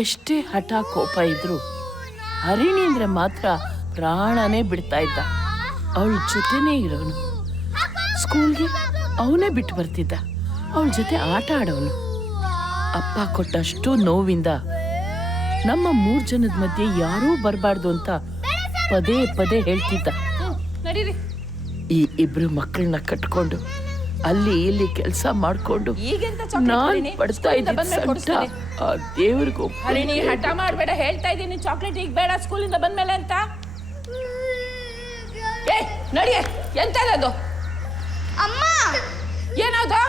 ಎಷ್ಟೇ ಹಠ ಕೋಪ ಇದ್ರು ಹರಿಣಿ ಅಂದ್ರೆ ಮಾತ್ರ ಪ್ರಾಣನೇ ಬಿಡ್ತಾ ಇದ್ದ. ಅವಳ ಜೊತೆನೇ ಇರೋನು. ಸ್ಕೂಲ್ಗೆ ಅವನೇ ಬಿಟ್ಟು ಬರ್ತಿದ್ದ. ಅವಳ ಜೊತೆ ಆಟ ಆಡೋನು. ಅಪ್ಪ ಕೊಟ್ಟಷ್ಟು ನೋವಿಂದ ನಮ್ಮ 3 ಜನದ ಮಧ್ಯೆ ಯಾರೂ ಬರಬಾರ್ದು ಅಂತ ಪದೇ ಪದೇ ಹೇಳ್ತಿದ್ದ. ಈ 2 ಮಕ್ಕಳನ್ನ ಕಟ್ಕೊಂಡು ಅಲ್ಲಿ ಇಲ್ಲಿ ಕೆಲಸ ಮಾಡ್ಕೊಂಡು ನಾನ್ ಪಡ್ತಾ ಇದ್ದ ಆ ದೇವ್ರಿಗೂ. ಹರಿಣಿ, ಹಠ ಮಾಡ್ಬೇಡ, ಹೇಳ್ತಾ ಇದ್ದೀನಿ ಚಾಕ್ಲೇಟ್ ಈಗ ಬೇಡ ಸ್ಕೂಲಿಂದ ಬಂದ್ಮೇಲೆ ಅಂತ. ಏ ನಡಿಯೇ, ಎಂತದದು? ಅಮ್ಮ ಏನದು?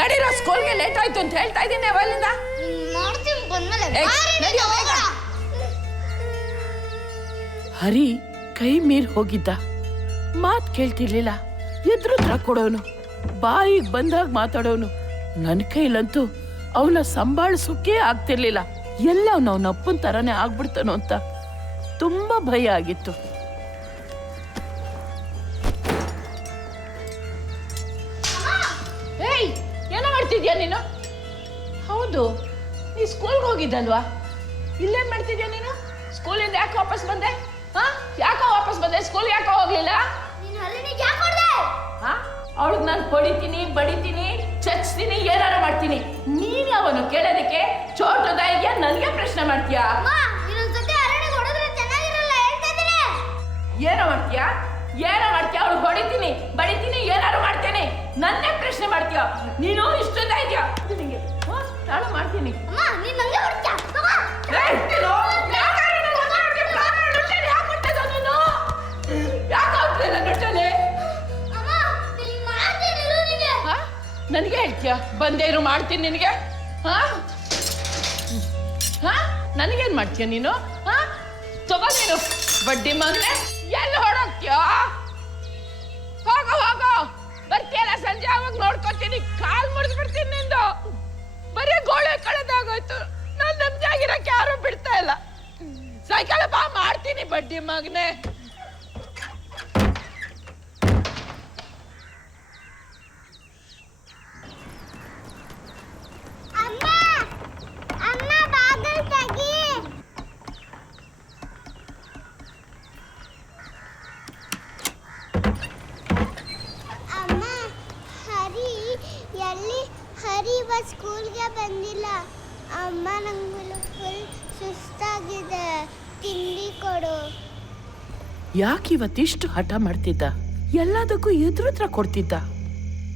ನಡೀರೋ, ಸ್ಕೂಲ್ಗೆ ಲೇಟ್ ಆಯ್ತು ಅಂತ ಹೇಳ್ತಾ ಇದ್ದೀನಿ ಅವಲ್ಲಿಂದ. ಹರಿ ಕೈ ಮೀರ್ ಹೋಗಿದ್ದ. ಮಾತ್ ಕೇಳ್ತಿರ್ಲಿಲ್ಲ. ಎದುರುತ್ರ ಕೊಡೋನು, ಬಾಯಿಗೆ ಬಂದಾಗ ಮಾತಾಡೋನು. ನನ್ನ ಕೈಲಂತೂ ಅವನ ಸಂಭಾಳಿಸೋಕೆ ಆಗ್ತಿರ್ಲಿಲ್ಲ. ಎಲ್ಲ ಅವನ ಅಪ್ಪನ ತರಾನೇ ಆಗ್ಬಿಡ್ತಾನೋ ಅಂತ ತುಂಬಾ ಭಯ ಆಗಿತ್ತು. ಏಯ್, ಏನೋ ಮಾಡ್ತಿದ್ಯಾ ನೀನು? ಹೌದು, ನೀ ಸ್ಕೂಲ್ಗೆ ಹೋಗಿದ್ದಲ್ವಾ? ಇಲ್ಲೇನ್ ಮಾಡ್ತಿದ್ಯಾ ನೀನು? ಸ್ಕೂಲಿಂದ ಯಾಕೆ ವಾಪಸ್ ಬಂದೆ? ಯಾಕೋ ವಾಪಸ್ ಬಂದೆ? ಸ್ಕೂಲ್ ಯಾಕೋ ಹೋಗ್ಲಿಲ್ಲ? ಅವಳಿಗೆ ನಾನು ಹೊಡಿತೀನಿ, ಬಡಿತೀನಿ, ಚಚ್ತೀನಿ, ಏನಾರು ಮಾಡ್ತೀನಿ. ನೀನ್ ಯಾವನು ಕೇಳೋದಕ್ಕೆ? ಚೋಟದಾಯಿಗೆ ನನಗೆ ಪ್ರಶ್ನೆ ಮಾಡ್ತೀಯಾ? ಏನೋ ಮಾಡ್ತೀಯಾ? ಏನೋ ಮಾಡ್ತೀಯಾ? ಅವಳು ಹೊಡಿತೀನಿ, ಬಡಿತೀನಿ, ಏನಾರು ಮಾಡ್ತೇನೆ, ನನ್ನೇ ಪ್ರಶ್ನೆ ಮಾಡ್ತೀಯ ನೀನು? ಇಷ್ಟೊಂದ ಇದೆಯಾ ನಿನಗೆ? ನಾನು ಮಾಡ್ತೀನಿ. ನನಗೆ ಹೇಳ್ತೀಯ? ಬಂದೇನು ಮಾಡ್ತೀನಿ ನಿನಗೆ? ನನಗೇನ್ ಮಾಡ್ತೀಯ ನೀನು? ತಗೋ ನೀನು ಬಡ್ಡಿ ಮಗನೆ, ಎಲ್ಲಿ ಹೊಡೋಗ್ತೀಯ? ಹೋಗೋ ಹೋಗೋ, ಬರ್ತೀಯಲ್ಲ ಸಂಜೆ, ಅವಾಗ ನೋಡ್ಕೊತೀನಿ. ಕಾಲ್ ಮುರಿದು ಬಿಡ್ತೀನಿ ನಿಂದು. ಬರೀ ಗೋಳೆ ಕಳೆದಾಗೋಯ್ತು. ನಾನು ನೆಮ್ಮದಿ ಆಗಿರಕ್ಕೆ ಯಾರು ಬಿಡ್ತಾ ಇಲ್ಲ. ಸಾಯಂಕಾಲ ಬಾ, ಮಾಡ್ತೀನಿ ಬಡ್ಡಿ ಮಗನೆ. ಸ್ಕೂಲ್ಗೆ ಬಂದಿಲ್ಲ ಅಮ್ಮ. ನಂಗೆ ಫುಲ್ ಸುಸ್ತಾಗಿದೆ, ತಿಂಡಿ ಕೊಡು. ಯಾಕೆ ಇವತ್ತಿಷ್ಟು ಹಠ ಮಾಡ್ತಿದ್ದ? ಎಲ್ಲದಕ್ಕೂ ಎದುರುತ್ರ ಕೊಡ್ತಿದ್ದ.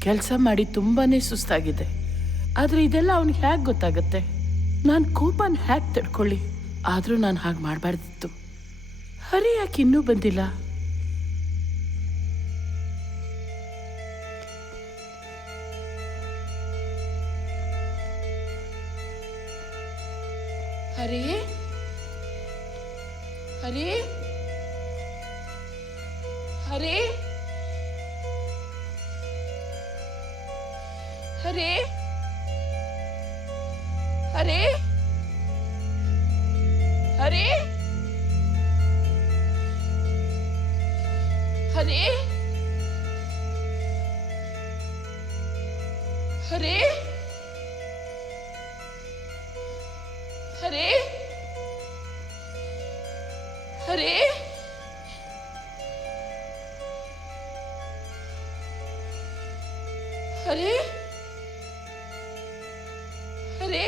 ಕೆಲಸ ಮಾಡಿ ತುಂಬಾನೇ ಸುಸ್ತಾಗಿದೆ. ಆದ್ರೆ ಇದೆಲ್ಲ ಅವನಿಗೆ ಹೇಗೆ ಗೊತ್ತಾಗತ್ತೆ? ನಾನು ಕೋಪನ ಹೇಗೆ ತಡ್ಕೊಳ್ಳಿ? ಆದ್ರೂ ನಾನು ಹಾಗೆ ಮಾಡಬಾರ್ದಿತ್ತು. ಹರಿ ಯಾಕೆ ಇನ್ನೂ ಬಂದಿಲ್ಲ? ಹರಿ, ಹರಿ, ಹರಿ, ಹರಿ, ಹರಿ, ಹರಿ, ಹರಿ, ಹರಿ, ಹರಿ, ಹರಿ, ಹರಿ, ಹರಿ,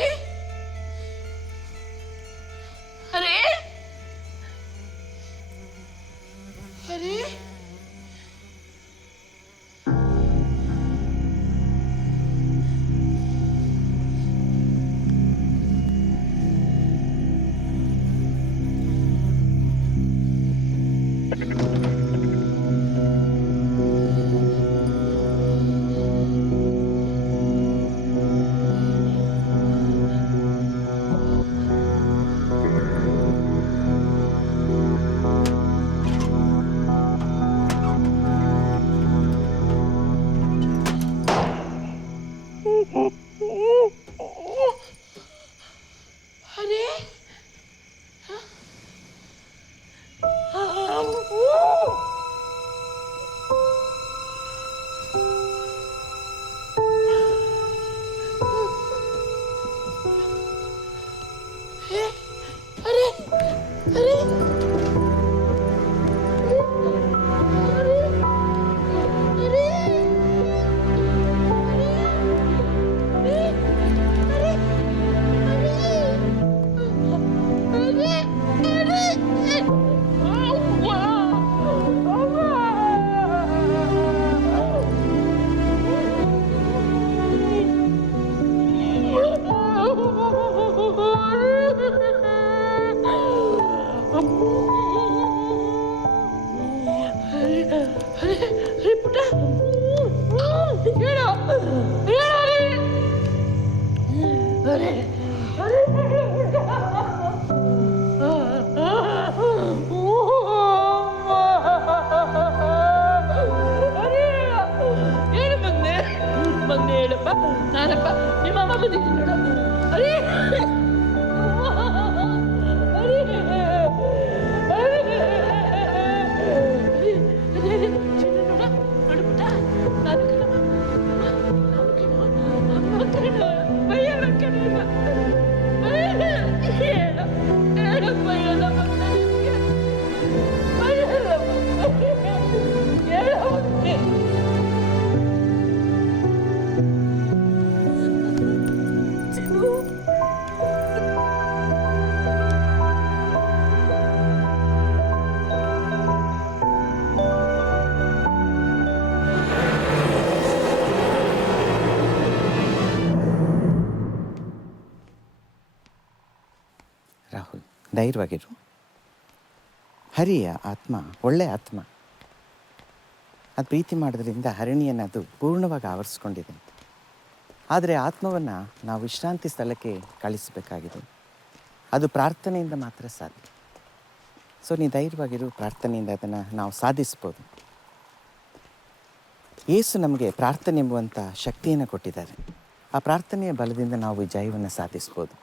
ಹರಿ, ಹರಿ. ಪುಟ್ಟ ಹೇಳು ಹೇಳು ಅರೆ ಅರೆ ಹೇಳು ಮಗ್ನೆ ಹೇಳಪ್ಪ ನಾನಪ್ಪ ನಿಮ್ಮ ಅಮ್ಮ ಬಂದಿದ್ದೀನಿ ನೋಡು ಅರೆ ರಾಹುಲ್, ಧೈರ್ಯವಾಗಿರು. ಹರಿಯ ಆತ್ಮ ಒಳ್ಳೆಯ ಆತ್ಮ. ಅದು ಪ್ರೀತಿ ಮಾಡೋದ್ರಿಂದ ಹರಿಣಿಯನ್ನು ಅದು ಪೂರ್ಣವಾಗಿ ಆವರಿಸ್ಕೊಂಡಿದೆ. ಆದರೆ ಆತ್ಮವನ್ನು ನಾವು ವಿಶ್ರಾಂತಿ ಸ್ಥಳಕ್ಕೆ ಕಳಿಸಬೇಕಾಗಿದೆ. ಅದು ಪ್ರಾರ್ಥನೆಯಿಂದ ಮಾತ್ರ ಸಾಧ್ಯ. ಸೊ ನೀ ಧೈರ್ಯವಾಗಿರು, ಪ್ರಾರ್ಥನೆಯಿಂದ ಅದನ್ನು ನಾವು ಸಾಧಿಸ್ಬೋದು. ಯೇಸು ನಮಗೆ ಪ್ರಾರ್ಥನೆ ಎಂಬುವಂಥ ಶಕ್ತಿಯನ್ನು ಕೊಟ್ಟಿದ್ದಾರೆ. ಆ ಪ್ರಾರ್ಥನೆಯ ಬಲದಿಂದ ನಾವು ಈ ಜಯವನ್ನು ಸಾಧಿಸ್ಬೋದು.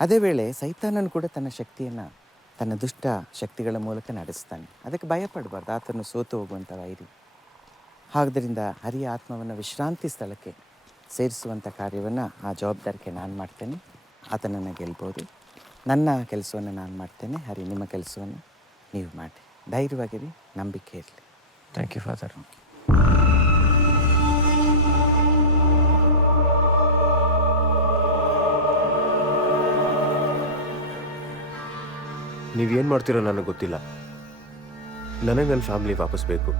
ಅದೇ ವೇಳೆ ಸೈತಾನನು ಕೂಡ ತನ್ನ ಶಕ್ತಿಯನ್ನು ತನ್ನ ದುಷ್ಟ ಶಕ್ತಿಗಳ ಮೂಲಕ ನಡೆಸ್ತಾನೆ. ಅದಕ್ಕೆ ಭಯಪಡಬಾರ್ದು, ಆತನು ಸೋತು ಹೋಗುವಂಥ ವೈರಿ. ಆದ್ದರಿಂದ ಹರಿಯ ಆತ್ಮವನ್ನು ವಿಶ್ರಾಂತಿ ಸ್ಥಳಕ್ಕೆ ಸೇರಿಸುವಂಥ ಕಾರ್ಯವನ್ನು, ಆ ಜವಾಬ್ದಾರಿಕೆ ನಾನು ಮಾಡ್ತೇನೆ. ಆತನನ್ನು ಗೆಲ್ಬೋದು. ನನ್ನ ಕೆಲಸವನ್ನು ನಾನು ಮಾಡ್ತೇನೆ, ಹರಿ ನಿಮ್ಮ ಕೆಲಸವನ್ನು ನೀವು ಮಾಡಿ. ಧೈರ್ಯವಾಗಿರಿ, ನಂಬಿಕೆ ಇರಲಿ. Thank you father. ನೀವೇನು ಮಾಡ್ತೀರೋ ನನಗೆ ಗೊತ್ತಿಲ್ಲ. ನನಗೆ ನನ್ನ ಫ್ಯಾಮಿಲಿ ವಾಪಸ್ ಬೇಕು.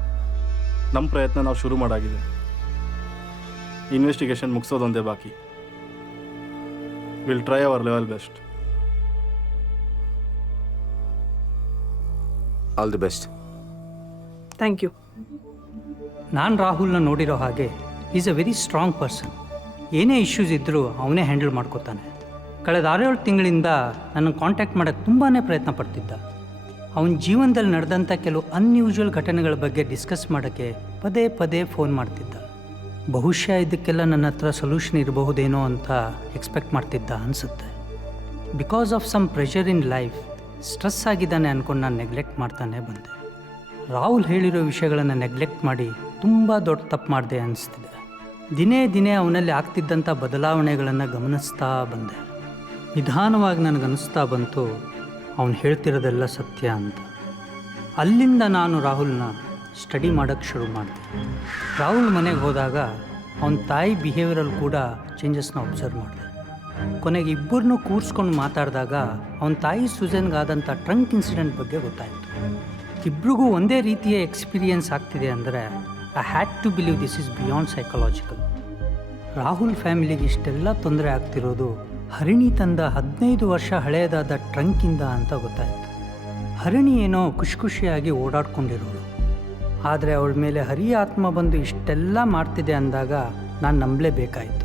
ನಮ್ಮ ಪ್ರಯತ್ನ ನಾವು ಶುರು ಮಾಡಾಗಿದೆ. ಇನ್ವೆಸ್ಟಿಗೇಷನ್ ಮುಗಿಸೋದೊಂದೇ ಬಾಕಿ. Will try our level best. All the best. Thank you. ನಾನು ರಾಹುಲ್ನ ನೋಡಿರೋ ಹಾಗೆ is a very strong person. ಏನೇ ಇಶ್ಯೂಸ್ ಇದ್ದರೂ ಅವನೇ ಹ್ಯಾಂಡಲ್ ಮಾಡ್ಕೋತಾನೆ. ಕಳೆದ 6-7 ತಿಂಗಳಿಂದ ನನ್ನ ಕಾಂಟ್ಯಾಕ್ಟ್ ಮಾಡೋಕ್ಕೆ ತುಂಬಾ ಪ್ರಯತ್ನ ಪಡ್ತಿದ್ದ. ಅವನ ಜೀವನದಲ್ಲಿ ನಡೆದಂಥ ಕೆಲವು ಅನ್ಯೂಶುವಲ್ ಘಟನೆಗಳ ಬಗ್ಗೆ ಡಿಸ್ಕಸ್ ಮಾಡೋಕ್ಕೆ ಪದೇ ಪದೇ ಫೋನ್ ಮಾಡ್ತಿದ್ದ. ಬಹುಶಃ ಇದಕ್ಕೆಲ್ಲ ನನ್ನ ಹತ್ರ ಸೊಲ್ಯೂಷನ್ ಇರಬಹುದೇನೋ ಅಂತ ಎಕ್ಸ್ಪೆಕ್ಟ್ ಮಾಡ್ತಿದ್ದ ಅನಿಸುತ್ತೆ. Because of some pressure in life stress ಆಗಿದ್ದಾನೆ ಅಂದ್ಕೊಂಡು ನಾನು ನೆಗ್ಲೆಕ್ಟ್ ಮಾಡ್ತಾನೆ ಬಂದೆ. ರಾಹುಲ್ ಹೇಳಿರೋ ವಿಷಯಗಳನ್ನು ನೆಗ್ಲೆಕ್ಟ್ ಮಾಡಿ ತುಂಬ ದೊಡ್ಡ ತಪ್ಪು ಮಾಡಿದೆ ಅನಿಸ್ತಿದೆ. ದಿನೇ ದಿನೇ ಅವನಲ್ಲಿ ಆಗ್ತಿದ್ದಂಥ ಬದಲಾವಣೆಗಳನ್ನು ಗಮನಿಸ್ತಾ ಬಂದೆ. ನಿಧಾನವಾಗಿ ನನಗನ್ನಿಸ್ತಾ ಬಂತು ಅವನು ಹೇಳ್ತಿರೋದೆಲ್ಲ ಸತ್ಯ ಅಂತ. ಅಲ್ಲಿಂದ ನಾನು ರಾಹುಲ್ನ ಸ್ಟಡಿ ಮಾಡೋಕ್ಕೆ ಶುರು ಮಾಡಿದೆ. ರಾಹುಲ್ ಮನೆಗೆ ಹೋದಾಗ ಅವನ ತಾಯಿ ಬಿಹೇವಿಯರಲ್ಲಿ ಕೂಡ ಚೇಂಜಸ್ನ ಅಬ್ಸರ್ವ್ ಮಾಡಿದೆ. ಕೊನೆಗೆ ಇಬ್ಬರನ್ನೂ ಕೂರಿಸ್ಕೊಂಡು ಮಾತಾಡಿದಾಗ ಅವನ ತಾಯಿ ಸುಜನ್ಗಾದಂಥ ಟ್ರಂಕ್ ಇನ್ಸಿಡೆಂಟ್ ಬಗ್ಗೆ ಗೊತ್ತಾಯಿತು. ಇಬ್ರಿಗೂ ಒಂದೇ ರೀತಿಯ ಎಕ್ಸ್ಪೀರಿಯನ್ಸ್ ಆಗ್ತಿದೆ ಅಂದರೆ I had to believe this is beyond psychological. Rahul ಫ್ಯಾಮಿಲಿಗೆ ಇಷ್ಟೆಲ್ಲ ತೊಂದರೆ ಆಗ್ತಿರೋದು ಹರಿಣಿ ತಂದ 15 ವರ್ಷ ಹಳೆಯದಾದ ಟ್ರಂಕಿಂದ ಅಂತ ಗೊತ್ತಾಯಿತು. ಹರಿಣಿ ಏನೋ ಖುಷಿಯಾಗಿ ಓಡಾಡ್ಕೊಂಡಿರೋಳು. ಆದರೆ ಅವಳ ಮೇಲೆ ಹರಿಯ ಆತ್ಮ ಬಂದು ಇಷ್ಟೆಲ್ಲ ಮಾಡ್ತಿದೆ ಅಂದಾಗ ನಾನು ನಂಬಲೇಬೇಕಾಯಿತು.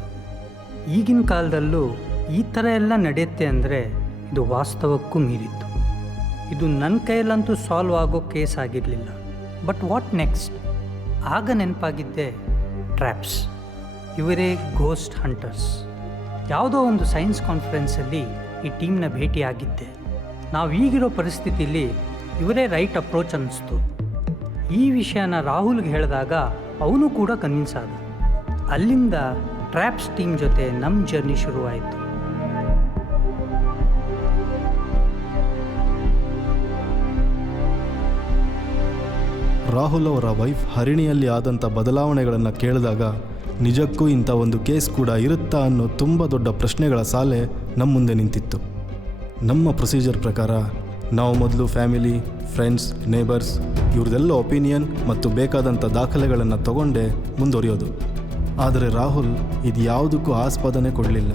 ಈಗಿನ ಕಾಲದಲ್ಲೂ ಈ ಥರ ಎಲ್ಲ ನಡೆಯುತ್ತೆ ಅಂದರೆ ಇದು ವಾಸ್ತವಕ್ಕೂ ಮೀರಿತ್ತು. ಇದು ನನ್ನ ಕೈಯಲ್ಲಂತೂ ಸಾಲ್ವ್ ಆಗೋ ಕೇಸ್ ಆಗಿರಲಿಲ್ಲ. But what next? ಆಗ ನೆನಪಾಗಿದ್ದೆ ಟ್ರ್ಯಾಪ್ಸ್. ಇವರೇ ಗೋಸ್ಟ್ ಹಂಟರ್ಸ್. ಯಾವುದೋ ಒಂದು ಸೈನ್ಸ್ ಕಾನ್ಫರೆನ್ಸಲ್ಲಿ ಈ ಟೀಮ್ನ ಭೇಟಿಯಾಗಿದ್ದೆ. ನಾವು ಈಗಿರೋ ಪರಿಸ್ಥಿತಿಯಲ್ಲಿ ಇವರೇ ರೈಟ್ ಅಪ್ರೋಚ್ ಅನ್ನಿಸ್ತು. ಈ ವಿಷಯನ ರಾಹುಲ್ಗೆ ಹೇಳಿದಾಗ ಅವನು ಕೂಡ ಕನ್ವಿನ್ಸ್ ಆದ. ಅಲ್ಲಿಂದ ಟ್ರ್ಯಾಪ್ಸ್ ಟೀಮ್ ಜೊತೆ ನಮ್ಮ ಜರ್ನಿ ಶುರುವಾಯಿತು. ರಾಹುಲ್ ಅವರ ವೈಫ್ ಹರಿಣಿಯಲ್ಲಿ ಆದಂಥ ಬದಲಾವಣೆಗಳನ್ನು ಕೇಳಿದಾಗ ನಿಜಕ್ಕೂ ಇಂಥ ಒಂದು ಕೇಸ್ ಕೂಡ ಇರುತ್ತಾ ಅನ್ನೋ ತುಂಬ ದೊಡ್ಡ ಪ್ರಶ್ನೆಗಳ ಸಾಲೆ ನಮ್ಮ ಮುಂದೆ ನಿಂತಿತ್ತು. ನಮ್ಮ ಪ್ರೊಸೀಜರ್ ಪ್ರಕಾರ ನಾವು ಮೊದಲು ಫ್ಯಾಮಿಲಿ, ಫ್ರೆಂಡ್ಸ್, ನೇಬರ್ಸ್ ಇವ್ರದೆಲ್ಲ ಒಪಿನಿಯನ್ ಮತ್ತು ಬೇಕಾದಂಥ ದಾಖಲೆಗಳನ್ನು ತಗೊಂಡೇ ಮುಂದುವರಿಯೋದು. ಆದರೆ ರಾಹುಲ್ ಇದು ಯಾವುದಕ್ಕೂ ಆಸ್ಪದನೆ ಕೊಡಲಿಲ್ಲ.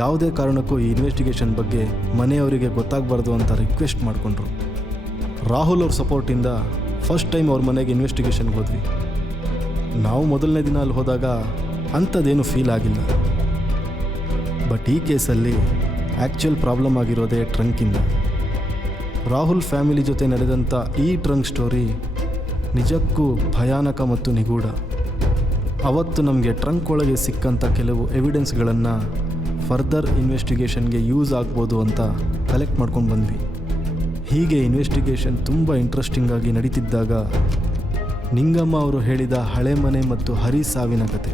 ಯಾವುದೇ ಕಾರಣಕ್ಕೂ ಈ ಇನ್ವೆಸ್ಟಿಗೇಷನ್ ಬಗ್ಗೆ ಮನೆಯವರಿಗೆ ಗೊತ್ತಾಗಬಾರ್ದು ಅಂತ ರಿಕ್ವೆಸ್ಟ್ ಮಾಡಿಕೊಂಡ್ರು. ರಾಹುಲ್ ಅವ್ರ ಸಪೋರ್ಟಿಂದ ಫಸ್ಟ್ ಟೈಮ್ ಅವ್ರ ಮನೆಗೆ ಇನ್ವೆಸ್ಟಿಗೇಷನ್ಗೆ ಹೋದ್ವಿ. ನಾವು ಮೊದಲನೇ ದಿನ ಅಲ್ಲಿ ಹೋದಾಗ ಅಂಥದ್ದೇನು ಫೀಲ್ ಆಗಿಲ್ಲ. ಬಟ್ ಈ ಕೇಸಲ್ಲಿ ಆ್ಯಕ್ಚುಯಲ್ ಪ್ರಾಬ್ಲಮ್ ಆಗಿರೋದೇ ಟ್ರಂಕಿಂದ. ರಾಹುಲ್ ಫ್ಯಾಮಿಲಿ ಜೊತೆ ನಡೆದಂಥ ಈ ಟ್ರಂಕ್ ಸ್ಟೋರಿ ನಿಜಕ್ಕೂ ಭಯಾನಕ ಮತ್ತು ನಿಗೂಢ. ಅವತ್ತು ನಮಗೆ ಟ್ರಂಕ್ ಒಳಗೆ ಸಿಕ್ಕಂಥ ಕೆಲವು ಎವಿಡೆನ್ಸ್ಗಳನ್ನು ಫರ್ದರ್ ಇನ್ವೆಸ್ಟಿಗೇಷನ್ಗೆ ಯೂಸ್ ಆಗ್ಬೋದು ಅಂತ ಕಲೆಕ್ಟ್ ಮಾಡ್ಕೊಂಡು ಬಂದ್ವಿ. ಹೀಗೆ ಇನ್ವೆಸ್ಟಿಗೇಷನ್ ತುಂಬ ಇಂಟ್ರೆಸ್ಟಿಂಗಾಗಿ ನಡೀತಿದ್ದಾಗ ನಿಂಗಮ್ಮ ಅವರು ಹೇಳಿದ ಹಳೆ ಮನೆ ಮತ್ತು ಹರಿ ಸಾವಿನ ಕತೆ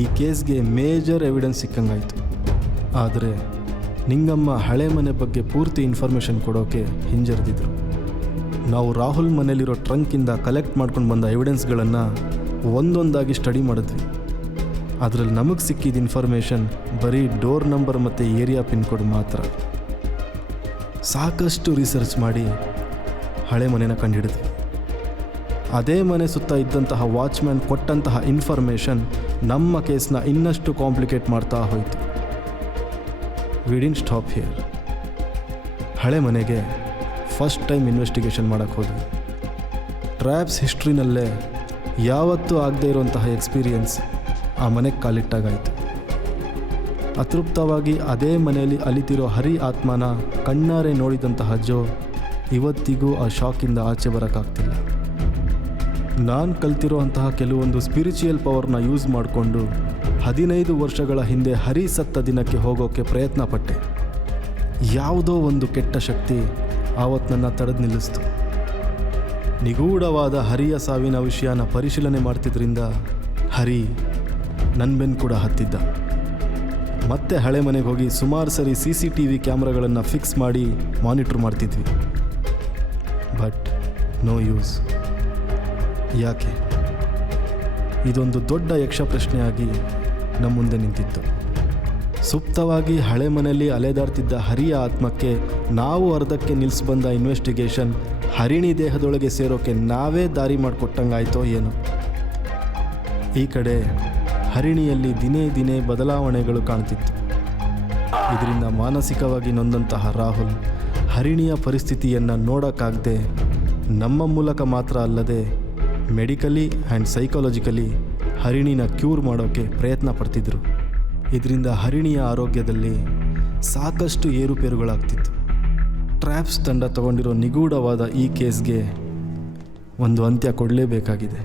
ಈ ಕೇಸ್ಗೆ ಮೇಜರ್ ಎವಿಡೆನ್ಸ್ ಸಿಕ್ಕಂಗಾಯಿತು. ಆದರೆ ನಿಂಗಮ್ಮ ಹಳೆ ಮನೆ ಬಗ್ಗೆ ಪೂರ್ತಿ ಇನ್ಫಾರ್ಮೇಷನ್ ಕೊಡೋಕ್ಕೆ ಹಿಂಜರಿದಿದ್ರು. ನಾವು ರಾಹುಲ್ ಮನೇಲಿರೋ ಟ್ರಂಕಿಂದ ಕಲೆಕ್ಟ್ ಮಾಡ್ಕೊಂಡು ಬಂದ ಎವಿಡೆನ್ಸ್ಗಳನ್ನು ಒಂದೊಂದಾಗಿ ಸ್ಟಡಿ ಮಾಡಿದ್ವಿ. ಅದರಲ್ಲಿ ನಮಗೆ ಸಿಕ್ಕಿದ ಇನ್ಫಾರ್ಮೇಷನ್ ಬರೀ ಡೋರ್ ನಂಬರ್ ಮತ್ತು ಏರಿಯಾ ಪಿನ್ ಕೋಡ್ ಮಾತ್ರ. ಸಾಕಷ್ಟು ರಿಸರ್ಚ್ ಮಾಡಿ ಹಳೆ ಮನೆನ ಕಂಡುಹಿಡಿದ್ವಿ. ಅದೇ ಮನೆ ಸುತ್ತ ಇದ್ದಂತಹ ವಾಚ್ಮ್ಯಾನ್ ಕೊಟ್ಟಂತಹ ಇನ್ಫಾರ್ಮೇಷನ್ ನಮ್ಮ ಕೇಸ್ನ ಇನ್ನಷ್ಟು ಕಾಂಪ್ಲಿಕೇಟ್ ಮಾಡ್ತಾ ಹೋಯಿತು. We didn't stop here. ಹಳೆ ಮನೆಗೆ ಫಸ್ಟ್ ಟೈಮ್ ಇನ್ವೆಸ್ಟಿಗೇಷನ್ ಮಾಡೋಕ್ಕೆ ಹೋದ್ವಿ. ಟ್ರ್ಯಾಪ್ಸ್ ಹಿಸ್ಟ್ರಿನಲ್ಲೇ ಯಾವತ್ತೂ ಆಗದೇ ಇರುವಂತಹ ಎಕ್ಸ್ಪೀರಿಯನ್ಸ್ ಆ ಮನೆಗೆ ಕಾಲಿಟ್ಟಾಗಾಯಿತು. ಅತೃಪ್ತವಾಗಿ ಅದೇ ಮನೆಯಲ್ಲಿ ಅಲಿತಿರೋ ಹರಿ ಆತ್ಮನ ಕಣ್ಣಾರೆ ನೋಡಿದಂತಹ ಜೋ ಇವತ್ತಿಗೂ ಆ ಶಾಕಿಂದ ಆಚೆ ಬರೋಕ್ಕಾಗ್ತಿಲ್ಲ. ನಾನು ಕಲ್ತಿರೋ ಅಂತಹ ಕೆಲವೊಂದು ಸ್ಪಿರಿಚುವಲ್ ಪವರ್ನ ಯೂಸ್ ಮಾಡಿಕೊಂಡು 15 ವರ್ಷಗಳ ಹಿಂದೆ ಹರಿ ಸತ್ತ ದಿನಕ್ಕೆ ಹೋಗೋಕ್ಕೆ ಪ್ರಯತ್ನ ಪಟ್ಟೆ. ಯಾವುದೋ ಒಂದು ಕೆಟ್ಟ ಶಕ್ತಿ ಆವತ್ತು ನನ್ನ ತಡೆದು ನಿಲ್ಲಿಸ್ತು. ನಿಗೂಢವಾದ ಹರಿಯ ಸಾವಿನ ವಿಷಯನ ಪರಿಶೀಲನೆ ಮಾಡ್ತಿದ್ರಿಂದ ಹರಿ ನನ್ನ ಬೆನ್ನು ಕೂಡ ಹತ್ತಿದ್ದ. ಮತ್ತೆ ಹಳೆ ಮನೆಗೆ ಹೋಗಿ ಸುಮಾರು ಸರಿ CCTV ಕ್ಯಾಮ್ರಾಗಳನ್ನು ಫಿಕ್ಸ್ ಮಾಡಿ ಮಾನಿಟ್ರ್ ಮಾಡ್ತಿದ್ವಿ. But no use. ಯಾಕೆ? ಇದೊಂದು ದೊಡ್ಡ ಯಕ್ಷ ಪ್ರಶ್ನೆಯಾಗಿ ನಮ್ಮ ಮುಂದೆ ನಿಂತಿತ್ತು. ಸುಪ್ತವಾಗಿ ಹಳೆ ಮನೆಯಲ್ಲಿ ಅಲೆದಾಡ್ತಿದ್ದ ಹರಿಯ ಆತ್ಮಕ್ಕೆ ನಾವು ಅರ್ಧಕ್ಕೆ ನಿಲ್ಲಿಸಿ ಬಂದ ಇನ್ವೆಸ್ಟಿಗೇಷನ್ ಹರಿಣಿ ದೇಹದೊಳಗೆ ಸೇರೋಕ್ಕೆ ನಾವೇ ದಾರಿ ಮಾಡಿಕೊಟ್ಟಂಗಾಯ್ತೋ ಏನೋ. ಈ ಕಡೆ ಹರಿಣಿಯಲ್ಲಿ ದಿನೇ ದಿನೇ ಬದಲಾವಣೆಗಳು ಕಾಣ್ತಿತ್ತು. ಇದರಿಂದ ಮಾನಸಿಕವಾಗಿ ನೊಂದಂತಹ ರಾಹುಲ್ ಹರಿಣಿಯ ಪರಿಸ್ಥಿತಿಯನ್ನು ನೋಡೋಕ್ಕಾಗದೆ ನಮ್ಮ ಮೂಲಕ ಮಾತ್ರ ಅಲ್ಲದೆ ಮೆಡಿಕಲಿ ಆ್ಯಂಡ್ ಸೈಕಾಲಜಿಕಲಿ ಹರಿಣಿನ ಕ್ಯೂರ್ ಮಾಡೋಕ್ಕೆ ಪ್ರಯತ್ನ ಪಡ್ತಿದ್ರು. ಇದರಿಂದ ಹರಿಣಿಯ ಆರೋಗ್ಯದಲ್ಲಿ ಸಾಕಷ್ಟು ಏರುಪೇರುಗಳಾಗ್ತಿತ್ತು. ಟ್ರ್ಯಾಪ್ಸ್ ತಂಡ ತಗೊಂಡಿರೋ ನಿಗೂಢವಾದ ಈ ಕೇಸ್ಗೆ ಒಂದು ಅಂತ್ಯ ಕೊಡಲೇಬೇಕಾಗಿದೆ.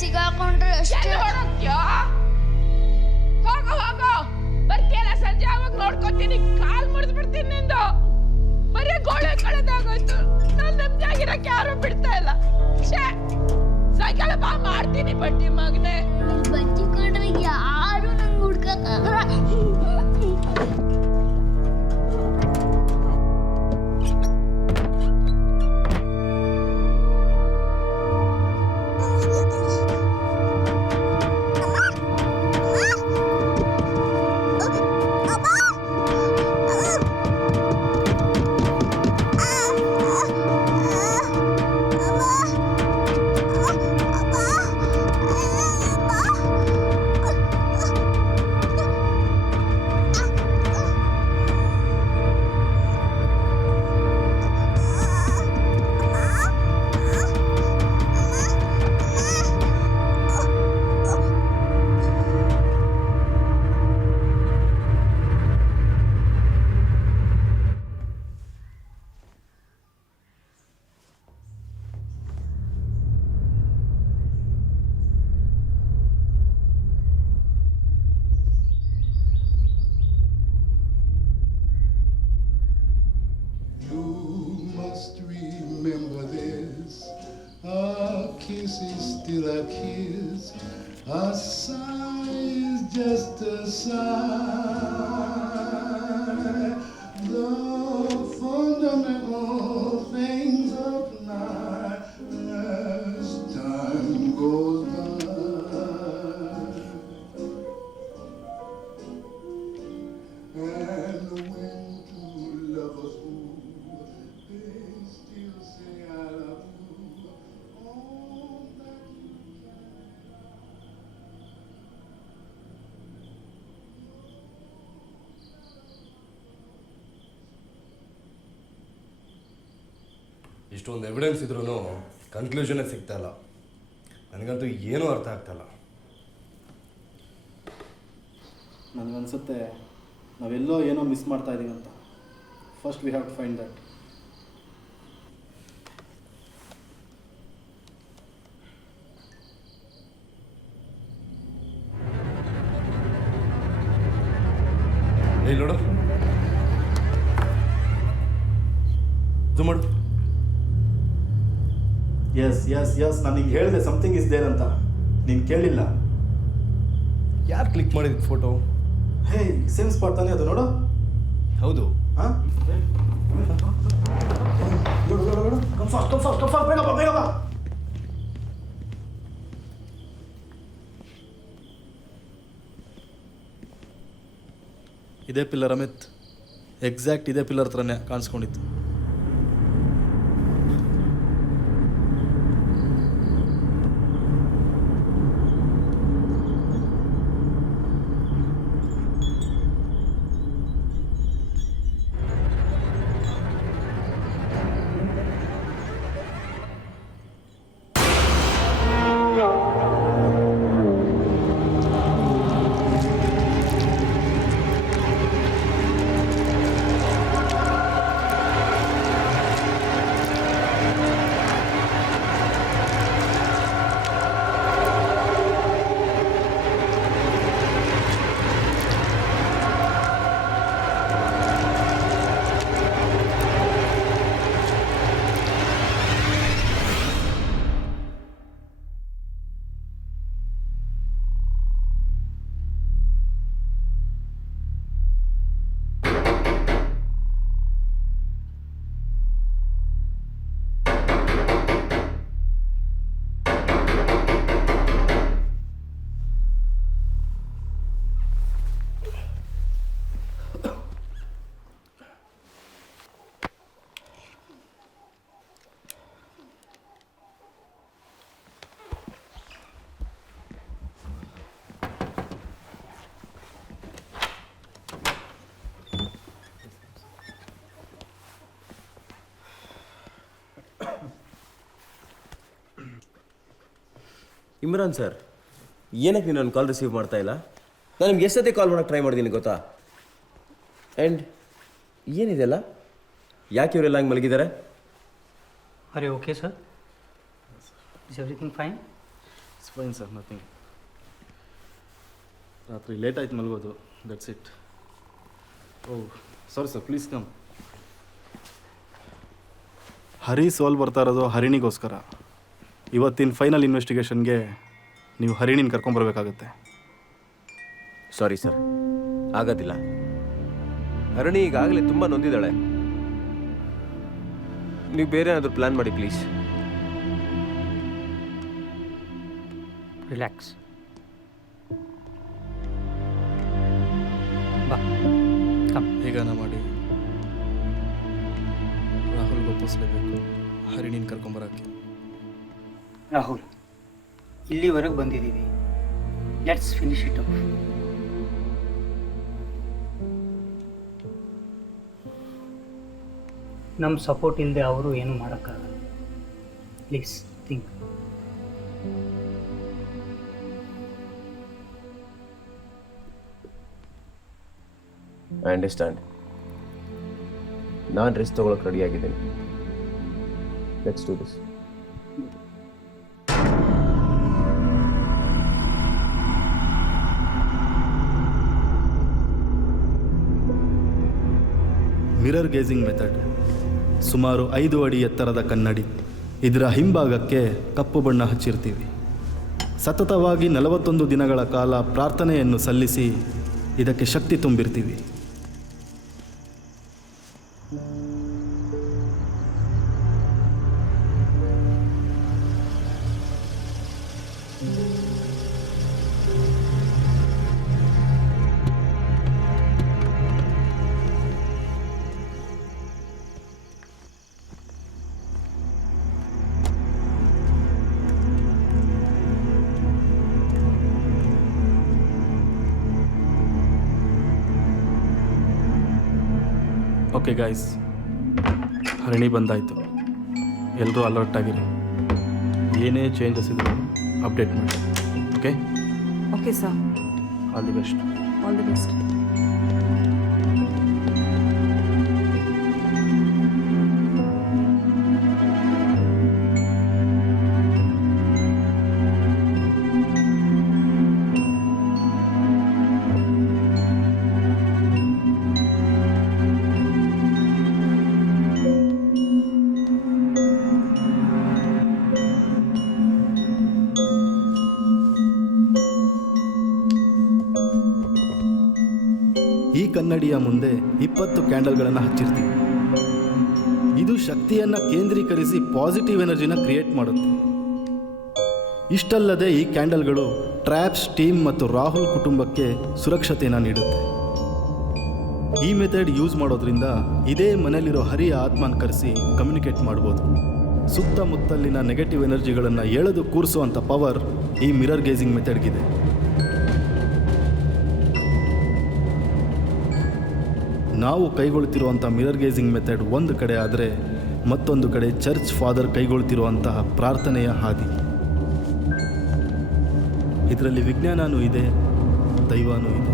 ಸಿಗಾಕೊಂಡ್ರೆ ಅಷ್ಟೇ. ಎಲ್ಲಿ ಹೊರಡ್ತೀಯೋ? ಹೋಗೋ ಹೋಗೋ, ಬರ್ತೀಯಲ್ಲ ಸಂಜೆ ಅವಾಗ ನೋಡ್ಕೊತೀನಿ. ಕಾಲ್ ಮುರಿದು ಬಿಡ್ತೀನಿ ನಿಂದು. ಬರೀ ಗೋಳೆ ಕಳೆದಾಗೋಯ್ತು. ನಾನು ನೆಮ್ಮದಿಯಾಗಿರಕ್ಕೆ ಯಾರು ಬಿಡ್ತಾ ಇಲ್ಲ. ಛೇ, ಸಾಯಂಕಾಲ ಬಾ ಮಾಡ್ತೀನಿ ಬಡ್ಡಿ ಮಗನೇ. ಬಜ್ಜಿ ಕೊಡ್ರಿ, ಯಾರು ನಂಗೆ ಹುಡ್ಕಕ್ಕಾಗಲ್ಲ. Remember this, a kiss is still a kiss, a sigh is just a sigh. The fundamental things apply as time goes by. And when two lovers woo, they still say I love you. All that you can. ಇಷ್ಟೊಂದು evidence ಇದ್ರೂ ಕನ್ಕ್ಲೂಷನೇ ಸಿಗ್ತಾ ಇಲ್ಲ. ನನಗಂತೂ ಏನೂ ಅರ್ಥ ಆಗ್ತಾಯಿಲ್ಲ. ನನಗನ್ಸುತ್ತೆ ನಾವೆಲ್ಲೋ ಏನೋ ಮಿಸ್ ಮಾಡ್ತಾ ಇದ್ದೀವಿ ಅಂತ. First we have to find that. ಇಲ್ಲಿ ನೋಡು, ಝೂಮ್ ಮಾಡು. ಎಸ್ ನನಗೆ ಹೇಳಿದೆ ಸಮಥಿಂಗ್ ಇಸ್ ದೇರ್ ಅಂತ. ನೀನು ಕೇಳಿಲ್ಲ. ಯಾರು ಕ್ಲಿಕ್ ಮಾಡಿದ್ದು ಫೋಟೋ? ಹೇ, ಸೇಮ್ ಸ್ಪಾಟ್ ತಾನೇ ಅದು, ನೋಡು. ಹೌದು. ಹಾಂ, ನೋಡು, ಕಮ್ ಫಾಸ್ಟ್, ಬೇಗ ಬಾ. ಇದೇ ಪಿಲ್ಲರ್ ಅಮಿತ್, ಎಕ್ಸಾಕ್ಟ್ ಇದೇ ಪಿಲ್ಲರ್ ಥರನೇ ಕಾಣಿಸ್ಕೊಂಡಿತ್ತು. ಇಮ್ರಾನ್ ಸರ್, ಏನಕ್ಕೆ ನೀವು ನನ್ನ ಕಾಲ್ ರಿಸೀವ್ ಮಾಡ್ತಾ ಇಲ್ಲ? ನಾನು ನಿಮ್ಗೆ ಎಷ್ಟು ಸತಿ ಕಾಲ್ ಮಾಡೋಕ್ಕೆ ಟ್ರೈ ಮಾಡಿದ್ದೀನಿ ಗೊತ್ತಾ? ಆ್ಯಂಡ್ ಏನಿದೆಲ್ಲ? ಯಾಕೆ ಇವರೆಲ್ಲ ಹಂಗೆ ಮಲಗಿದ್ದಾರೆ? ಅರೆ okay sir, is everything fine? It's fine sir, nothing. ರಾತ್ರಿ ಲೇಟ್ ಆಯ್ತು ಮಲಗೋದು, that's it. Oh sorry sir, please come. Hari soul ಬರ್ತಾ ಇರೋದು ಹರಿಣಿಗೋಸ್ಕರ. ಇವತ್ತಿನ ಫೈನಲ್ ಇನ್ವೆಸ್ಟಿಗೇಷನ್ಗೆ ನೀವು ಹರಿಣಿನ ಕರ್ಕೊಂಬರ್ಬೇಕಾಗತ್ತೆ. ಸಾರಿ ಸರ್, ಆಗೋದಿಲ್ಲ. ಹರಣಿ ಈಗಾಗಲೇ ತುಂಬ ನೊಂದಿದ್ದಾಳೆ. ನೀವು ಬೇರೆ ಏನಾದರೂ ಪ್ಲ್ಯಾನ್ ಮಾಡಿ ಪ್ಲೀಸ್. ರಿಲ್ಯಾಕ್ಸ್. ಬಾ, ಕಮ್. ಹೇಗಾನ ಮಾಡಿ ರಾಹುಲ್ಗೆ ಒಪ್ಪಿಸ್ಲೇಬೇಕು, ಹರಿಣಿನ ಕರ್ಕೊಂಬರೋಕ್ಕೆ. ರಾಹುಲ್, ಇಲ್ಲಿವರೆಗೆ ಬಂದಿದ್ದೀವಿ. Let's finish it up. ನಮ್ಮ ಸಪೋರ್ಟ್ ಇಲ್ಲದೆ ಅವರು ಏನೂ ಮಾಡೋಕ್ಕಾಗಲ್ಲ. Please think. I understand. ನಾನು ರಿಸ್ಕ್ ತೊಗೊಳಕ್ಕೆ ರೆಡಿಯಾಗಿದ್ದೀನಿ. Let's do this. Mirror gazing method. ಸುಮಾರು 5 ಅಡಿ ಎತ್ತರದ ಕನ್ನಡಿ. ಇದರ ಹಿಂಭಾಗಕ್ಕೆ ಕಪ್ಪು ಬಣ್ಣ ಹಚ್ಚಿರ್ತೀವಿ. ಸತತವಾಗಿ 41 ದಿನಗಳ ಕಾಲ ಪ್ರಾರ್ಥನೆಯನ್ನು ಸಲ್ಲಿಸಿ ಇದಕ್ಕೆ ಶಕ್ತಿ ತುಂಬಿರ್ತೀವಿ. ಓಕೆ ಗೈಸ್, ಹರಿಣಿ ಬಂದಾಯಿತು. ಎಲ್ಲರೂ ಅಲರ್ಟ್ ಆಗಿರಿ. ಏನೇ ಚೇಂಜಸ್ ಇದ್ದರೂ ಅಪ್ಡೇಟ್ ಮಾಡಿ. Okay okay sir, all the best. All the best. ಈ ಕನ್ನಡಿಯ ಮುಂದೆ 20 ಕ್ಯಾಂಡಲ್ಗಳನ್ನು ಹಚ್ಚಿರ್ತೀವಿ. ಇದು ಶಕ್ತಿಯನ್ನು ಕೇಂದ್ರೀಕರಿಸಿ ಪಾಸಿಟಿವ್ ಎನರ್ಜಿನ ಕ್ರಿಯೇಟ್ ಮಾಡುತ್ತೆ. ಇಷ್ಟಲ್ಲದೆ ಈ ಕ್ಯಾಂಡಲ್ಗಳು ಟ್ರ್ಯಾಪ್ಸ್, ಟೀಮ್ ಮತ್ತು ರಾಹುಲ್ ಕುಟುಂಬಕ್ಕೆ ಸುರಕ್ಷತೆಯನ್ನು ನೀಡುತ್ತೆ. ಈ ಮೆಥಡ್ ಯೂಸ್ ಮಾಡೋದ್ರಿಂದ ಇದೇ ಮನೆಯಲ್ಲಿರೋ ಹರಿಯ ಆತ್ಮನ ಕರೆಸಿ ಕಮ್ಯುನಿಕೇಟ್ ಮಾಡ್ಬೋದು. ಸುತ್ತಮುತ್ತಲಿನ ನೆಗೆಟಿವ್ ಎನರ್ಜಿಗಳನ್ನು ಎಳೆದು ಕೂರಿಸುವಂಥ ಪವರ್ ಈ ಮಿರರ್ ಗೇಜಿಂಗ್ ಮೆಥಡ್ಗಿದೆ. ನಾವು ಕೈಗೊಳ್ತಿರುವಂಥ ಮಿರರ್ ಗೇಜಿಂಗ್ ಮೆಥಡ್ ಒಂದು ಕಡೆ ಆದರೆ, ಮತ್ತೊಂದು ಕಡೆ ಚರ್ಚ್ ಫಾದರ್ ಕೈಗೊಳ್ತಿರುವಂತಹ ಪ್ರಾರ್ಥನೆಯ ಹಾದಿ. ಇದರಲ್ಲಿ ವಿಜ್ಞಾನವೂ ಇದೆ, ದೈವನೂ ಇದೆ.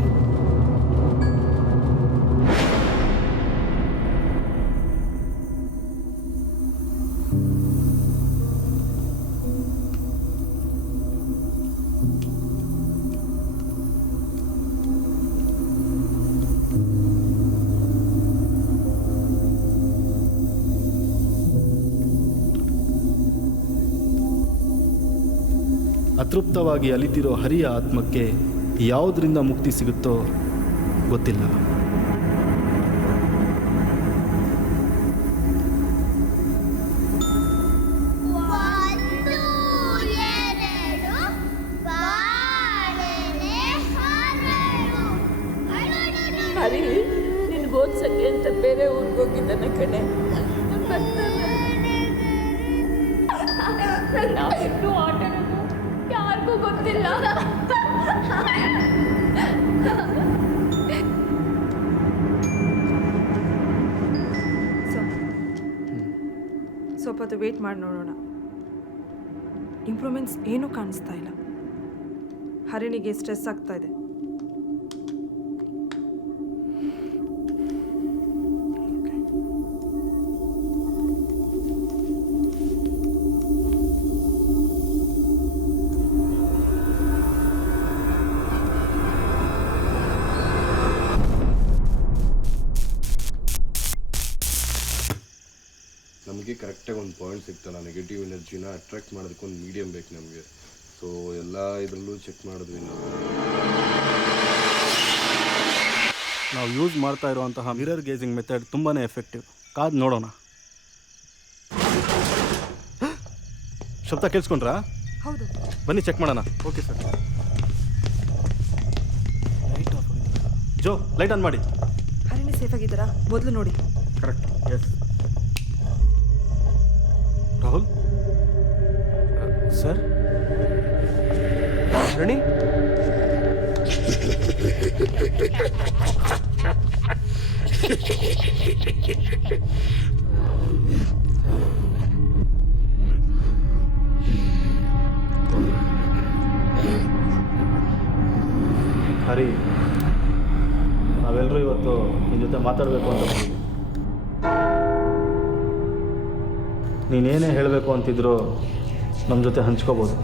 ಅತೃಪ್ತವಾಗಿ ಅಲಿತಿರೋ ಹರಿಯ ಆತ್ಮಕ್ಕೆ ಯಾವುದರಿಂದ ಮುಕ್ತಿ ಸಿಗುತ್ತೋ ಗೊತ್ತಿಲ್ಲ. ಹರಿ ನಿನ್ಗೆ ಓದ್ಸಕ್ಕೆ ಅಂತ ಬೇರೆ ಊರಿಗೆ ಹೋಗಿದ್ದಾನೆ ಕಣೆ. ನಾವಿಬ್ರು ಆಟ ಯಾರಿಗೂ ಗೊತ್ತಿಲ್ಲ. ಸ್ವಲ್ಪ ಹೊತ್ತು ವೇಟ್ ಮಾಡಿ ನೋಡೋಣ. ಇಂಪ್ರೂವ್ಮೆಂಟ್ಸ್ ಏನೂ ಕಾಣಿಸ್ತಾ ಇಲ್ಲ. ಹರಿಣಿಗೆ ಸ್ಟ್ರೆಸ್ ಆಗ್ತಾ ಇದೆ. ನಮಗೆ ಕರೆಕ್ಟಾಗಿ ಒಂದು ಪಾಯಿಂಟ್ ಸಿಗ್ತಲ್ಲ, ನೆಗೆಟಿವ್ ಎನರ್ಜಿನ ಅಟ್ರಾಕ್ಟ್ ಮಾಡೋದಕ್ಕೆ ಒಂದು ಮೀಡಿಯಮ್ ಬೇಕು ನಮಗೆ. ಸೊ ಎಲ್ಲ ಇದರಲ್ಲೂ ಚೆಕ್ ಮಾಡಿದ್ವಿ ನಾವು ಯೂಸ್ ಮಾಡ್ತಾ ಇರುವಂತಹ ಮಿರರ್ ಗೇಜಿಂಗ್ ಮೆಥಡ್ ತುಂಬಾ ಎಫೆಕ್ಟಿವ್. ಕಾದು ನೋಡೋಣ. ಶಬ್ದ ಕೇಳಿಸ್ಕೊಂಡ್ರಾ? ಹೌದು. ಬನ್ನಿ ಚೆಕ್ ಮಾಡೋಣ. Okay sir. ಲೈಟ್ ಆಫ್ ಆಗಿದೆ. ಜೋ, ಲೈಟ್ ಆನ್ ಮಾಡಿ. ಹರಿಣಿ ಸೇಫ್ ಆಗಿದ್ದಾರಾ ಮೊದಲು ನೋಡಿ. ಕರೆಕ್ಟ್. ಎಸ್. ರಾಹುಲ್ ಸರ್. ರಣಿ ಹರಿ, ನಾವೆಲ್ಲರೂ ಇವತ್ತು ನಿನ್ನ ಜೊತೆ ಮಾತಾಡಬೇಕು ಅಂತ ಬಂದಿದ್ದೀವಿ. ನೀನೇನೇ ಹೇಳಬೇಕು ಅಂತಿದ್ರು ನಮ್ಮ ಜೊತೆ ಹಂಚ್ಕೋಬೋದು.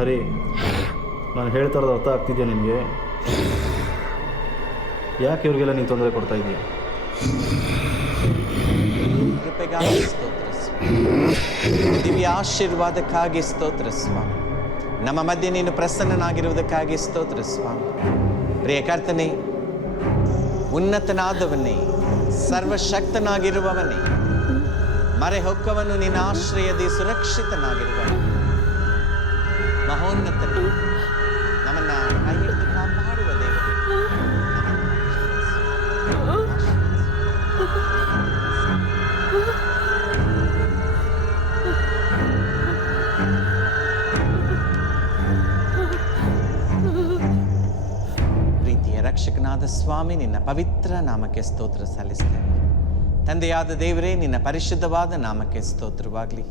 ಹರಿ, ನಾನು ಹೇಳ್ತಾ ಇರೋದು ಅರ್ಥ ಆಗ್ತಿದೆಯಾ ನಿನಗೆ? ಯಾಕೆ ಇವ್ರಿಗೆಲ್ಲ ನೀನು ತೊಂದರೆ ಕೊಡ್ತಾ ಇದೀಯ? ಕೃಪೆಗಾಗಿ ಸ್ತೋತ್ರ ಸ್ವಾಮಿ, ದಿವ್ಯ ಆಶೀರ್ವಾದಕ್ಕಾಗಿ ಸ್ತೋತ್ರ ಸ್ವಾಮಿ, ನಮ್ಮ ಮಧ್ಯೆ ನೀನು ಪ್ರಸನ್ನನಾಗಿರುವುದಕ್ಕಾಗಿ ಸ್ತೋತ್ರ ಸ್ವಾಮಿ. ಪ್ರಿಯ ಕರ್ತನೇ, ಉನ್ನತನಾದವನೇ, ಸರ್ವಶಕ್ತನಾಗಿರುವವನೇ, ಮರೆ ಹೊಕ್ಕವನು ನಿನ್ನ ಆಶ್ರಯದಿ ಸುರಕ್ಷಿತನಾಗಿರುವನು, ಮಹೋನ್ನತನೇ, ನಮ್ಮನ್ನ ಕೈ ಹಿಡಿದು ಕಾಪಾಡುವ ದೇವರೇ, ಪ್ರೀತಿಯ ರಕ್ಷಕನಾದ ಸ್ವಾಮಿ, ನಿನ್ನ ಪವಿತ್ರ ನಾಮಕ್ಕೆ ಸ್ತೋತ್ರ ಸಲ್ಲಿಸ್ತೇವೆ. ತಂದೆಯಾದ ದೇವರೇ, ನಿನ್ನ ಪರಿಶುದ್ಧವಾದ ನಾಮಕ್ಕೆ ಸ್ತೋತ್ರವಾಗಲಿ.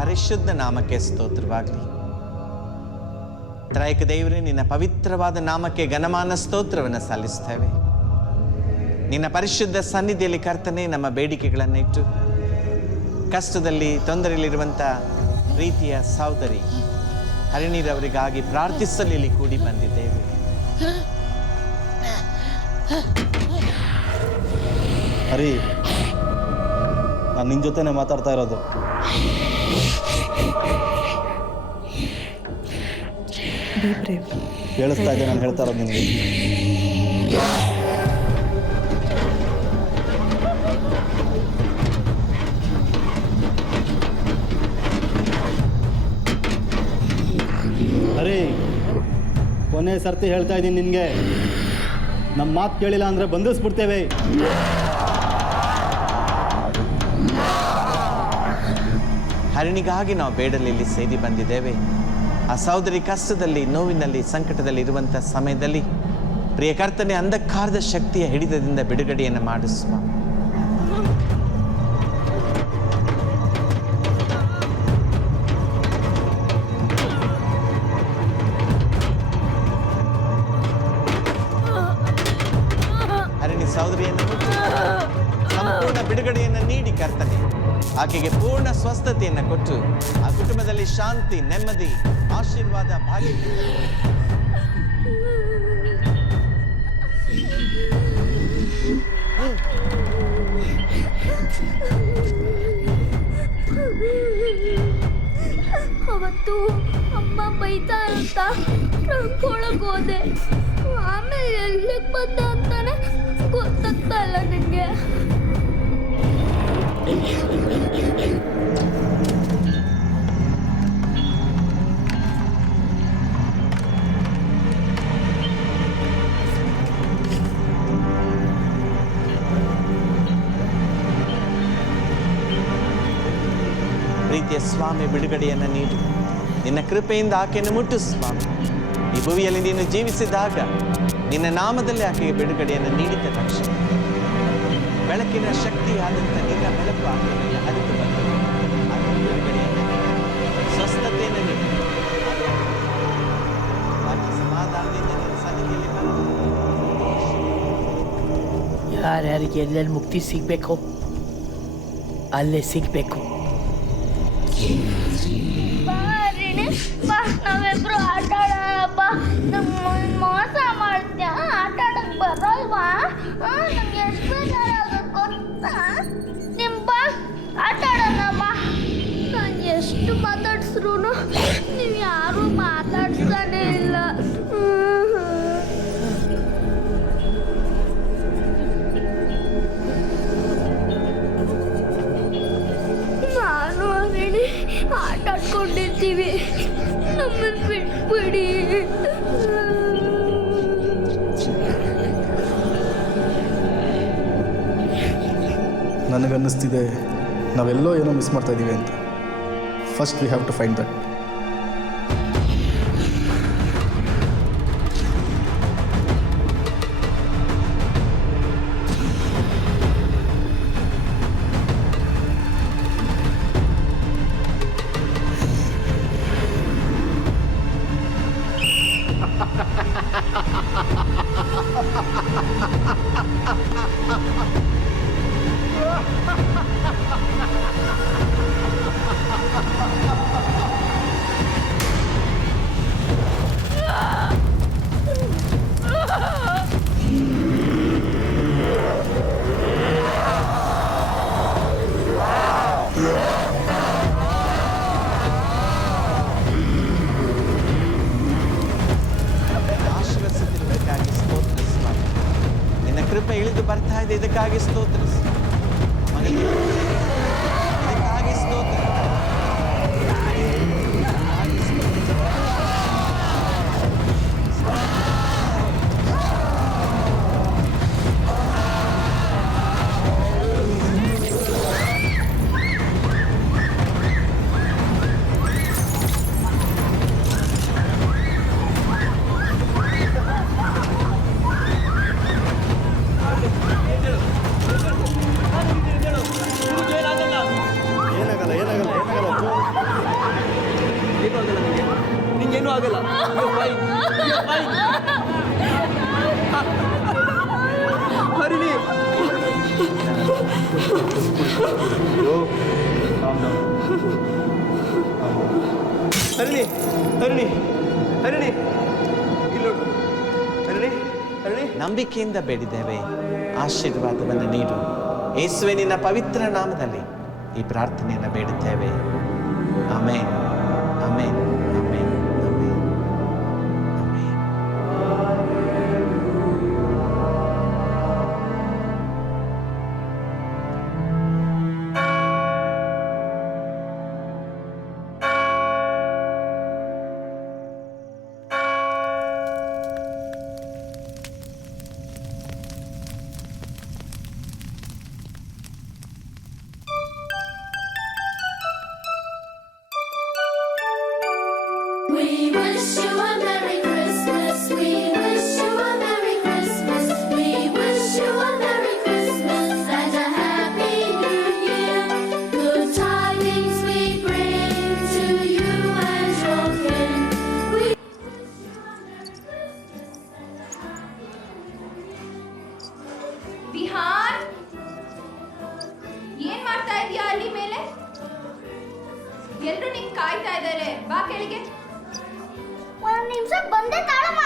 ಪರಿಶುದ್ಧ ನಾಮಕ್ಕೆ ಸ್ತೋತ್ರವಾಗಲಿ. ತ್ರೈಕ ದೇವರೇ, ನಿನ್ನ ಪವಿತ್ರವಾದ ನಾಮಕ್ಕೆ ಘನಮಾನ ಸ್ತೋತ್ರವನ್ನು ಸಲ್ಲಿಸ್ತೇವೆ. ನಿನ್ನ ಪರಿಶುದ್ಧ ಸನ್ನಿಧಿಯಲ್ಲಿ ಕರ್ತನೆ, ನಮ್ಮ ಬೇಡಿಕೆಗಳನ್ನಿಟ್ಟು ಕಷ್ಟದಲ್ಲಿ ತೊಂದರೆಯಲ್ಲಿರುವಂಥ ಪ್ರೀತಿಯ ಸಹೋದರಿ ಹರಿಣಿರವರಿಗಾಗಿ ಪ್ರಾರ್ಥಿಸಲು ಇಲ್ಲಿ ಕೂಡಿ ಬಂದಿದ್ದೇವೆ. ಹರಿ, ನಾನು ನಿನ್ನ ಜೊತೆನೇ ಮಾತಾಡ್ತಾ ಇರೋದು. ಕೇಳಿಸ್ತಾ ಇದೆ ನಾನು ಹೇಳ್ತಾ ಇರೋದು ನಿಮಗೆ? ಹರಿ, ಕೊನೆ ಸರ್ತಿ ಹೇಳ್ತಾ ಇದ್ದೀನಿ ನಿನಗೆ, ನಮ್ಮ ಮಾತು ಕೇಳಿಲ್ಲ ಅಂದರೆ ಬಂಧಿಸ್ಬಿಡ್ತೇವೆ. ಹರಿಣಿಗಾಗಿ ನಾವು ಬೇಡಲಿಲ್ಲಿ ಸೇರಿ ಬಂದಿದ್ದೇವೆ. ಆ ಸಹೋದರಿ ಕಷ್ಟದಲ್ಲಿ, ನೋವಿನಲ್ಲಿ, ಸಂಕಟದಲ್ಲಿ ಇರುವಂಥ ಸಮಯದಲ್ಲಿ ಪ್ರಿಯ ಕರ್ತನೆ, ಅಂಧಕಾರದ ಶಕ್ತಿಯ ಹಿಡಿತದಿಂದ ಬಿಡುಗಡೆಯನ್ನು ಮಾಡಿಸುವ. ಹರಿಣಿ ಸಹೋದರಿಯನ್ನು ಸಂಪೂರ್ಣ ಬಿಡುಗಡೆಯನ್ನು ನೀಡಿ ಕರ್ತನೆ, ಆಕೆಗೆ ಪೂರ್ಣ ಸ್ವಸ್ಥತೆಯನ್ನು ಕೊಟ್ಟು ಆ ಕುಟುಂಬದಲ್ಲಿ ಶಾಂತಿ, ನೆಮ್ಮದಿ, ಆಶೀರ್ವಾದ, ಭಾಗ್ಯ. ಅವತ್ತು ಅಮ್ಮ ಬೈತಾ ಅಂತ ಟ್ರಂಕ್ ಒಳಗೆ ಹೋದೆ. ಆಮೇಲೆ ಎಲ್ಲಿಗೆ ಬಂದೆ ಅಂತಾನೆ ಗೊತ್ತಾಗ್ತಾ ಇಲ್ಲ ನನಗೆ. ಪ್ರೀತಿಯ ಸ್ವಾಮಿ, ಬಿಡುಗಡೆಯನ್ನು ನೀಡು. ನಿನ್ನ ಕೃಪೆಯಿಂದ ಆಕೆಯನ್ನು ಮುಟ್ಟು ಸ್ವಾಮಿ. ಈ ಭೂಮಿಯಲ್ಲಿ ನೀನು ಜೀವಿಸಿದಾಗ ನಿನ್ನ ನಾಮದಲ್ಲಿ ಆಕೆಗೆ ಬಿಡುಗಡೆಯನ್ನು ನೀಡಿದ್ದ ರಕ್ಷಣೆ. ಬೆಳಕಿನ ಶಕ್ತಿಯಾದಂಥ ನಿನ್ನ ಬೆಳಕು ಆಕೆಯಲ್ಲಿ ಹರಿದು ಬಂದು ಆಕೆಯ ಬಿಡುಗಡೆಯನ್ನು ಸ್ವಸ್ಥತೆಯನ್ನು ನೀಡಿ ಆಕೆ ಸಮಾಧಾನದಿಂದ ನಿನ್ನ ಸನ್ನಿಧಿಯಲ್ಲಿ ಬಂದು ಯಾರ್ಯಾರಿಗೆ ಎಲ್ಲೆಲ್ಲಿ ಮುಕ್ತಿ ಸಿಗಬೇಕು ಅಲ್ಲೇ ಸಿಗಬೇಕು. ನಾವಿಬ್ರು ಆಟ ಆಡೋಣಪ್ಪ. ಮೋಸ ಮಾಡ್ತೀಯ, ಆಟ ಆಡಕ್ ಬರಲ್ವಾ? ನಂಗೆ ಎಷ್ಟು ಬೇಜಾರಾಗುತ್ತೆ ಗೊತ್ತಾ? ನಿಂಬ ಆಟ ಆಡೋಣಪ್ಪ. ನಾನು ಎಷ್ಟು ಮಾತಾಡ್ಸ್ರು ನೀವು ಯಾರೂ ಮಾತಾಡ್ತಾನೆ ಇಲ್ಲ. ನಾನು ಹರಿಣಿ ಆಟ ಆಡ್ಕೊಂಡಿರ್ತೀವಿ, ನಮ್ಮನ್ನು ಬಿಟ್ಬಿಡಿ. ನನಗನ್ನಿಸ್ತಿದೆ ನಾವೆಲ್ಲೋ ಏನೋ ಮಿಸ್ ಮಾಡ್ತಾ ಇದ್ದೀವಿ ಅಂತ. First we have to find that. ಆಶೀರ್ವದಿಸಿದ್ದಕ್ಕಾಗಿ ಸ್ತೋತ್ರ ಸ್ವಾಮಿ. ನಿನ್ನ ಕೃಪೆ ಇಳಿದು ಬರ್ತಾ ಇದೆ, ಇದಕ್ಕಾಗಿ ಸ್ತೋತ್ರ ಮಗನಿಗೆ, ಇದಕ್ಕಾಗಿ ಸ್ತೋತ್ರ. ನಿಂಗೇನು ಆಗಲ್ಲ. ಹರಿಣಿ, ಹರಿಣಿ, ಹರಿಣಿ, ಹರಿಣಿ, ಇಲ್ಲೋಡು. ಹರಿಣಿ, ಹರಿಣಿ. ನಂಬಿಕೆಯಿಂದ ಬೇಡಿದ್ದೇವೆ, ಆಶೀರ್ವಾದವನ್ನು ನೀಡು. ಯೇಸುವೆ, ನಿನ್ನ ಪವಿತ್ರ ನಾಮದಲ್ಲಿ ಈ ಪ್ರಾರ್ಥನೆಯನ್ನು ಬೇಡುತ್ತೇವೆ. ಆಮೇನ್, ಆಮೇನ್, ಆಮೇನ್, ಆಮೇನ್, ಆಮೇನ್. We wish you a Merry Christmas. We wish you a Merry Christmas. We wish you a Merry Christmas and a Happy New Year. Good tidings we bring to you and your kin. We wish you a Merry Christmas and a Happy New Year. Vihaan, ಏನ್ ಮಾಡ್ತಾ ಇದೀಯಾ ಅಲ್ಲಿ ಮೇಲೆ? ಎಲ್ರು ನಿಂಗೆ ಕಾಯ್ತಾ ಇದ್ದಾರೆ, ಬಾ ಕೆಳಗೆ. ಒಂದು ನಿಮಿಷ ಬಂದೆ ತಾಳಮ್ಮ.